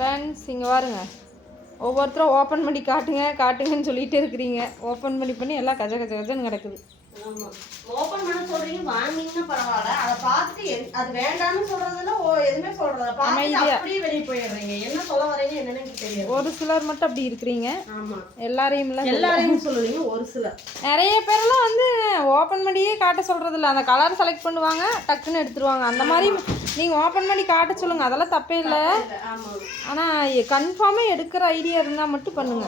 Friends இங்கே பாருங்க ஒவ்வொருத்தரும் ஓப்பன் பண்ணி காட்டுங்க காட்டுங்கன்னு சொல்லிட்டு இருக்கிறீங்க. ஓப்பன் பண்ணி பண்ணி எல்லாம் கஜ கஜ கஜன்னு கிடக்குது. ஓபன் பண்ண சொல்றீங்க வாங்கினீங்கன்னா பரவாயில்ல. அதை பார்த்துட்டு அது வேண்டாம்னு சொல்றதுல எதுவுமே சொல்றத. அப்படியே வெளியே போயிடுறீங்க. என்ன சொல்ல என்னன்னு எனக்கு தெரியாது. ஒரு சிலர் மட்டும் அப்படி இருக்கிறீங்க. ஆமா. எல்லாரையும் எல்லாரையும் சொல்லுவீங்க ஒரு சில நிறைய பேரெல்லாம் வந்து ஓப்பன் பண்ணியே காட்ட சொல்றது இல்ல. அந்த கலர் செலக்ட் பண்ணுவாங்க டக்குன்னு எடுத்துருவாங்க. அந்த மாதிரி நீங்க ஓப்பன் பண்ணி காட்ட சொல்லுங்க. அதெல்லாம் தப்பே இல்லை. ஆமா. ஆனா கன்ஃபார்மா எடுக்கிற ஐடியா இருந்தா மட்டும் பண்ணுங்க.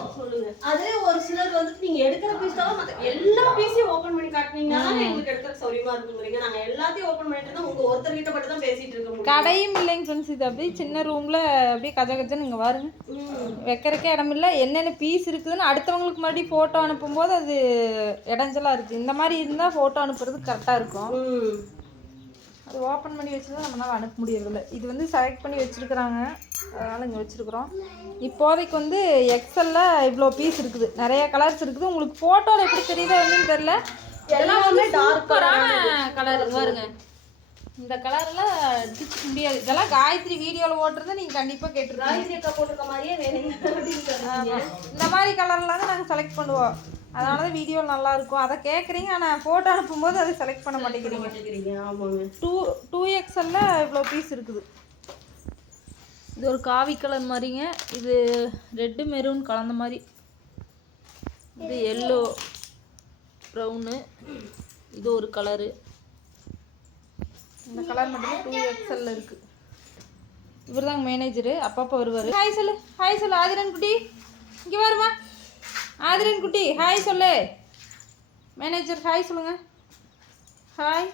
அது ஒரு சிலர் வந்துட்டு நீங்க எடுக்கிற பீஸ் தான் எல்லா பீஸையும் ஓபன் பண்ணி காட்டுனீங்கன்னா எங்களுக்கு எடுக்கிற சௌரியமா இருக்குங்கிறீங்க. நாங்க எல்லாத்தையும் ஓபன் பண்ணிட்டு தான் உங்க ஒருத்தர் கிட்ட மட்டும் தான் பேசிட்டு இருக்க முடியும். கடையும் இல்லைங்க ஃப்ரெண்ட்ஸ் இது அப்படியே சின்ன ரூம்ல அப்படியே கஜ கஜன்னு இங்க பாருங்க ம். வைக்கிறக்கே இடம் இல்லை என்னென்ன பீஸ் இருக்குதுன்னு அடுத்தவங்களுக்கு மறுபடியும் ஃபோட்டோ அனுப்பும்போது அது இடைஞ்சலா இருக்கு. இந்த மாதிரி இருந்தால் ஃபோட்டோ அனுப்புறது கரெக்டாக இருக்கும். அது ஓப்பன் பண்ணி வச்சுதான் நம்மளால அனுப்ப முடியறதில்ல. இது வந்து செலக்ட் பண்ணி வச்சிருக்கிறாங்க. அதனால இங்கே வச்சிருக்கிறோம். இப்போதைக்கு வந்து எக்ஸல்ல இவ்வளோ பீஸ் இருக்குது. நிறைய கலர்ஸ் இருக்குது. உங்களுக்கு ஃபோட்டோவில் எப்படி தெரியுதோ என்னன்னு தெரியல. எல்லாம் வந்து டார்க்கரான கலர் பாருங்க. இந்த கலர்ல டிச் முடியாது இதெல்லாம் காயத்ரி வீடியோவில் ஓட்டுறதை நீங்கள் கண்டிப்பாக கேட்டிருக்காங்க காயத்ரி அக்கா போட்டிருக்க மாதிரியே. இந்த மாதிரி கலர்லாம் தான் நாங்கள் செலக்ட் பண்ணுவோம். அதனால தான் வீடியோ நல்லா இருக்கும். அதை கேட்குறீங்க ஆனால் ஃபோட்டோ அனுப்பும்போது அதை செலக்ட் பண்ண மாட்டேங்கிறீங்க. மாட்டேங்கிறீங்க. ஆமாங்க. டூ டூ எக்ஸல்ல இவ்வளோ பீஸ் இருக்குது. இது ஒரு காவி கலர் மாதிரிங்க. இது ரெட்டு மெரூன் கலந்த மாதிரி. இது எல்லோ ப்ரௌனு இது ஒரு கலரு இந்த கலர் மட்டும் டூ எக்ஸல்ல இருக்கு. இவர் தாங்க மேனேஜரு அப்பப்போ வருவார். ஹாய் சொல்லு. ஹாய் சொல்லு ஆதிரன் குட்டி. இங்கே வருமா? ஆதிரன் குட்டி ஹாய் சொல்லு. மேனேஜர் ஹாய் சொல்லுங்க. ஹாய்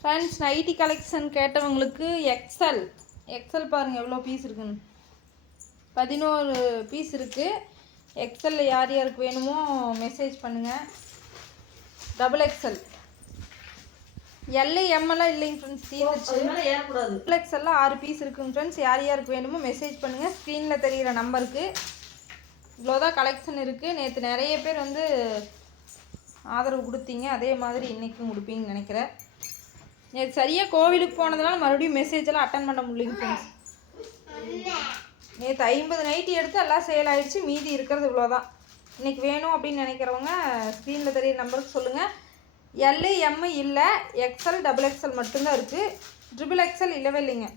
ஃப்ரெண்ட்ஸ் நைட்டி கலெக்ஷன் கேட்டவங்களுக்கு எக்ஸல் எக்ஸல் பாருங்கள் எவ்வளோ பீஸ் இருக்குன்னு. பதினோரு பீஸ் இருக்குது எக்ஸலில் யார் யாருக்கு வேணுமோ மெசேஜ் பண்ணுங்கள் டபுள் எக்ஸல் எல்லு எம்எல்லாம் இல்லைங்க ஃப்ரெண்ட்ஸ் ஏறக்கூடாது. டபுள் எக்ஸல்ல ஆறு பீஸ் இருக்குங்க ஃப்ரெண்ட்ஸ் யார் யாருக்கு வேணுமோ மெசேஜ் பண்ணுங்கள் ஸ்க்ரீனில் தெரிகிற நம்பருக்கு இவ்வளோதான் கலெக்ஷன் இருக்குது நேற்று நிறைய பேர் வந்து ஆதரவு கொடுத்தீங்க. அதே மாதிரி இன்றைக்கும் கொடுப்பீங்கன்னு நினைக்கிறேன். நேற்று சரியாக கோவிலுக்கு போனதுனால மறுபடியும் மெசேஜ் எல்லாம் அட்டன் பண்ண முடியலைங்க ஃப்ரெண்ட்ஸ் நேற்று ஐம்பது நைட்டி எடுத்து எல்லாம் சேல் ஆயிடுச்சு. மீதி இருக்கிறது இவ்வளோதான் இன்னைக்கு வேணும் அப்படின்னு நினைக்கிறவங்க ஸ்க்ரீனில் தெரியுற நம்பருக்கு சொல்லுங்கள் எல்லு எம்மு இல்லை எக்ஸல் டபுள் எக்ஸல் மட்டும்தான் இருக்குது ட்ரிபிள் எக்ஸல் இல்லவே இல்லைங்க.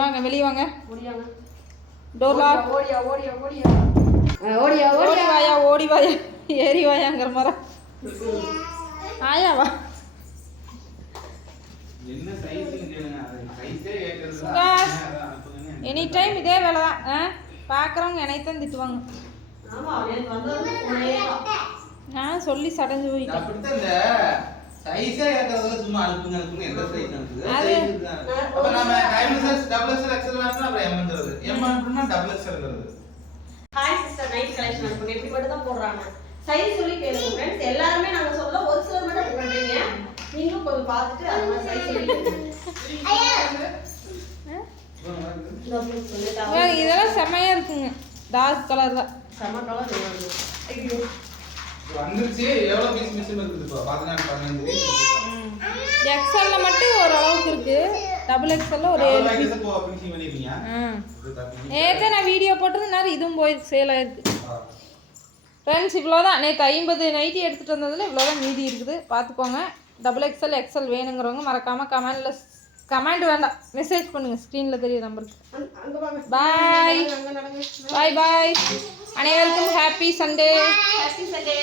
வாங்க வெளியே வாங்க. ஓடியாங்க டோர் லாக் ஓடியா ஓடியா. ஓடியா ஓடியா ஓடி வாயா ஓடி வாயா. ஏறி வாயாங்கிற மரம் ஆயா வா. என்ன சைஸ்னு கேளுங்க. அது சைஸே கேட்கறது சுகாஷ். எனி டைம் இதே வேலை தான் ஆ பார்க்குறவங்க என்னைத்தான் திட்டுவாங்க. நான் சொல்லி சடைஞ்சு போயிட்டேன் சைஸே கேட்கறதுல சும்மா அனுப்புங்க அனுப்புங்க. எந்த சைஸ் அனுப்புது. அது- size இதுதான். அப்ப நம்ம time size double XL XL அனுப்புனா அப்புறம் எம் வந்துருது எம் அனுப்புனா டபுள் எக்ஸ்எல் வருது ஹாய் சிஸ்டர் நைட் கலெக்ஷன் அனுப்புங்க. இப்படி மட்டும் தான் போடுறாங்க. சைஸ் சொல்லி கேளுங்க ஃப்ரெண்ட்ஸ் எல்லாருமே நாங்க சொல்ல ஒரு சிலர் மட்டும் அப்படி பண்றீங்க நீங்களும் கொஞ்சம் பார்த்துட்டு அந்த மாதிரி சைஸ் சொல்லி இதெல்லாம் செம்மையாக இருக்குங்க. டார்க் கலர் தான். செம கலர் வந்துருச்சு. எவ்வளவு பீஸ் மிஷின் இருக்குது இப்போ? பதினாறு பதினஞ்சு எக்ஸல்ல மட்டும் ஓரளவுக்கு இருக்கு. டபுள் எக்ஸல்ல ஒரு ஏழு பீஸ் ஃபினிஷிங் பண்ணிருக்கீங்க. நேற்றே நான் வீடியோ போட்டிருந்தேன். இதுவும் போய் சேல் ஆயிருக்கு. ஃப்ரெண்ட்ஸ் இவ்வளோதான் நேற்று ஐம்பது நைட்டி எடுத்துகிட்டு வந்ததில் இவ்வளோதான் மீதி இருக்குது. பார்த்துக்கோங்க. டபுள் எக்ஸல் எக்ஸல் வேணுங்கிறவங்க மறக்காமல் கமெண்டில் கமெண்ட் வேண்டாம். மெசேஜ் பண்ணுங்கள் ஸ்க்ரீனில் தெரிய நம்பருக்கு அங்க- அங்க வாங்க. பாய் அங்க நடங்க பாய் आणि वेलकम संडे हॅपी संडे